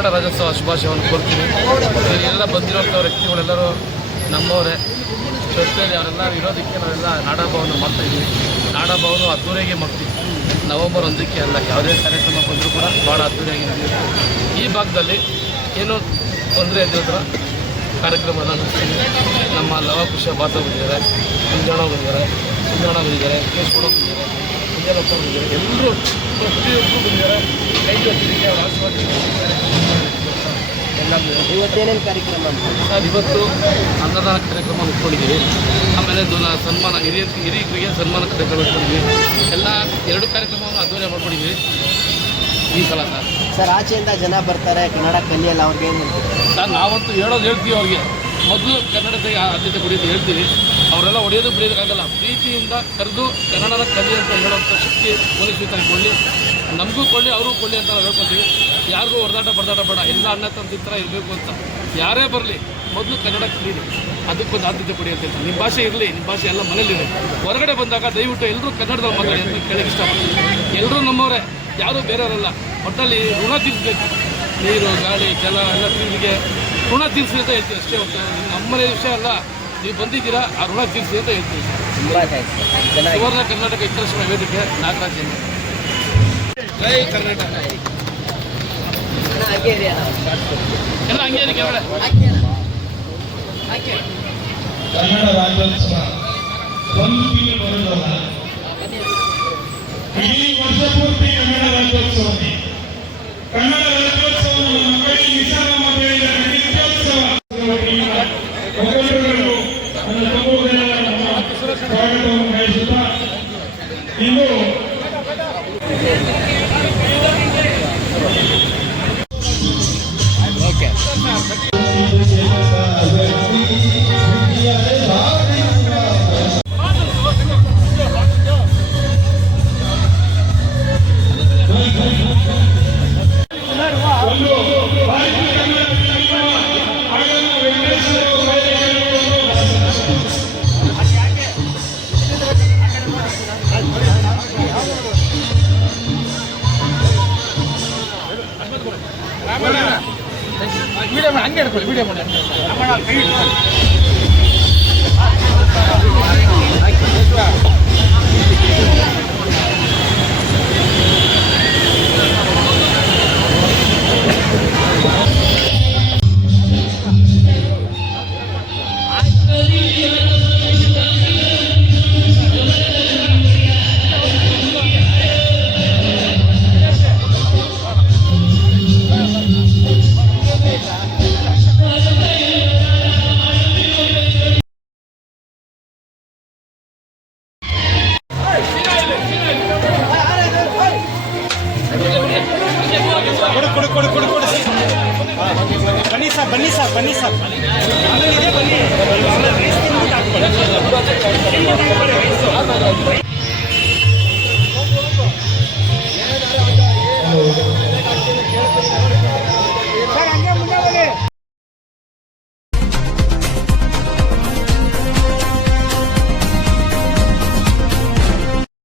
ಶುಭಾಶಯವನ್ನು ಕೋರ್ತೀನಿ. ಎಲ್ಲ ಬಂದಿರೋಂಥ ವ್ಯಕ್ತಿಗಳೆಲ್ಲರೂ ನಮ್ಮವರೇ. ಜೊತೆಯಲ್ಲಿ ಅವರೆಲ್ಲ ಇರೋದಕ್ಕೆ ನಾವೆಲ್ಲ ನಾಡಹಬ್ಬವನ್ನು ಮಾಡ್ತಾ ಇದ್ದೀವಿ. ನಾಡಹಬ್ಬವನ್ನು ಅದ್ದೂರಿಯಾಗಿ ಮಾಡ್ತೀವಿ. ನವೆಂಬರ್ ಒಂದಕ್ಕೆ ಅಲ್ಲ ಯಾವುದೇ ಕಾರ್ಯಕ್ರಮ ಬಂದರೂ ಕೂಡ ಭಾಳ ಅದ್ದೂರಿಯಾಗಿ ನಡೆಯುತ್ತೆ. ಈ ಭಾಗದಲ್ಲಿ ಏನೋ ತೊಂದರೆ ಇದ್ದಿರೋ ಕಾರ್ಯಕ್ರಮವನ್ನು ನಡೆಸ್ತೀವಿ. ನಮ್ಮ ಲವಕುಶ ಬಾತ ಬಂದಿದ್ದಾರೆ ಮುಂಜಾಣ ಬಂದಿದ್ದಾರೆ ಸುಂದರಣ ಬಂದಿದ್ದಾರೆ ಕೇಶಗೌಡ ಬಂದಿದ್ದಾರೆ. ಬಂದಿದ್ದಾರೆ ಎಲ್ಲರೂ ಪ್ರತಿಯೊಬ್ಬರು ಬಂದಿದ್ದಾರೆ ಕೈ ಜೊತೆಗೆ ಅವ್ರ ಆಶೀರ್ವಾದ ಎಲ್ಲ ಇವತ್ತೇನೇನು ಕಾರ್ಯಕ್ರಮ ಸರ್ ಇವತ್ತು ಅನ್ನದಾನ ಕಾರ್ಯಕ್ರಮ ಇಟ್ಕೊಂಡಿದ್ದೀವಿ ಆಮೇಲೆ ಸನ್ಮಾನ ಹಿರಿಯ ಹಿರಿಯರಿಗೆ ಸನ್ಮಾನ ಕಾರ್ಯಕ್ರಮ ಇಟ್ಕೊಂಡಿದ್ದೀವಿ. ಎಲ್ಲ ಎರಡು ಕಾರ್ಯಕ್ರಮವನ್ನು ಅದ್ದೂರಿ ಮಾಡ್ಕೊಂಡಿದ್ದೀವಿ. ಈ ಸಲ ಸರ್. ಸರ್ ಆಚೆಯಿಂದ ಜನ ಬರ್ತಾರೆ ಕನ್ನಡ ಕಲಿಯಲ್ಲ ಅವ್ರಿಗೆ ಏನು ಸರ್ ನಾವಂತೂ ಹೇಳೋದು ಹೇಳ್ತೀವಿ ಅವ್ರಿಗೆ. ಮೊದಲು ಕನ್ನಡಕ್ಕೆ ಆದ್ಯತೆ ಕೊಡಿದ್ದು ಹೇಳ್ತೀವಿ ಅವರೆಲ್ಲ ಒಡೆಯೋದು ಬಿಡೋದಕ್ಕಾಗಲ್ಲ ಪ್ರೀತಿಯಿಂದ ಕರೆದು ಕನ್ನಡನ ಕಲಿ ಅಂತ ಹೇಳುವಂಥ ಶಕ್ತಿ ಪೊಲೀಸ್ ಕೊಡಲಿ. ನಮಗೂ ಕೊಡಲಿ, ಅವ್ರಿಗೂ ಕೊಡಲಿ ಅಂತ ನಾವು ಹೇಳ್ಕೊತೀವಿ. ಯಾರಿಗೂ ಹೊರದಾಟ ಬಡದಾಟ ಬೇಡ. ಎಲ್ಲ ಅಣ್ಣ ತಂದು ಥರ ಇರಬೇಕು ಅಂತ. ಯಾರೇ ಬರಲಿ, ಮೊದಲು ಕನ್ನಡ ಕಲೀರಿ ಅದಕ್ಕೊಂದು ಆದ್ಯತೆ ಕೊಡಿ ಅಂತ ಹೇಳ್ತೀನಿ. ನಿಮ್ಮ ಭಾಷೆ ಇರಲಿ ನಿಮ್ಮ ಭಾಷೆ ಎಲ್ಲ ಮನೇಲಿದೆ ಹೊರಗಡೆ ಬಂದಾಗ ದಯವಿಟ್ಟು ಎಲ್ಲರೂ ಕನ್ನಡದಲ್ಲಿ ಮಾತಾಡಿ ಅಂತ ಕೇಳಕ್ಕೆ ಇಷ್ಟಪಡ್ತೀನಿ. ಎಲ್ಲರೂ ನಮ್ಮವರೇ, ಯಾರೂ ಬೇರೆಯವರಲ್ಲ. ಒಟ್ಟಲ್ಲಿ ಋಣ ತೀರಿಸ್ಬೇಕು. ನೀರು, ಗಾಳಿ, ಜಲ ಎಲ್ಲ ತೀರ್ಸಿಗೆ ಋಣ ತೀರಿಸಿ ಅಂತ ಹೇಳ್ತೀನಿ ಅಷ್ಟೇ ಹೊರತು ನಮ್ಮನೆ ವಿಷಯ ಅಲ್ಲ, ನೀವು ಬಂದಿದ್ದೀರಾ, ಆ ಋಣ ತೀರಿಸಿ ಅಂತ ಚೆನ್ನಾಗಿ ಸುವರ್ಣ ಕರ್ನಾಟಕ ಹಿತರಕ್ಷಣಾ ವೇದಿಕೆ, ನಾಗರಾಜ್ ಜೈ ಕರ್ನಾಟಕ. ಎಲ್ಲ ಹಂಗೆ. ಕನ್ನಡ ರಾಜ್ಯೋತ್ಸವ ಒಂದು ತಿಂಗಳು ಬರೋದಲ್ಲ. ಇಡೀ ವರ್ಷ ಪೂರ್ತಿ ಕನ್ನಡ ರಾಜ್ಯೋತ್ಸವ ಕನ್ನಡ Okay. வீடியோ அங்கே எடுக்கல வீடியோ பண்ணி Thank you. ಕೊಡು ಕೊಡು ಕೊಡು ಬನ್ನಿ ಸರ್ ಬನ್ನಿ ಸರ್ ಬನ್ನಿ ಸರ್. ಬನ್ನಿ.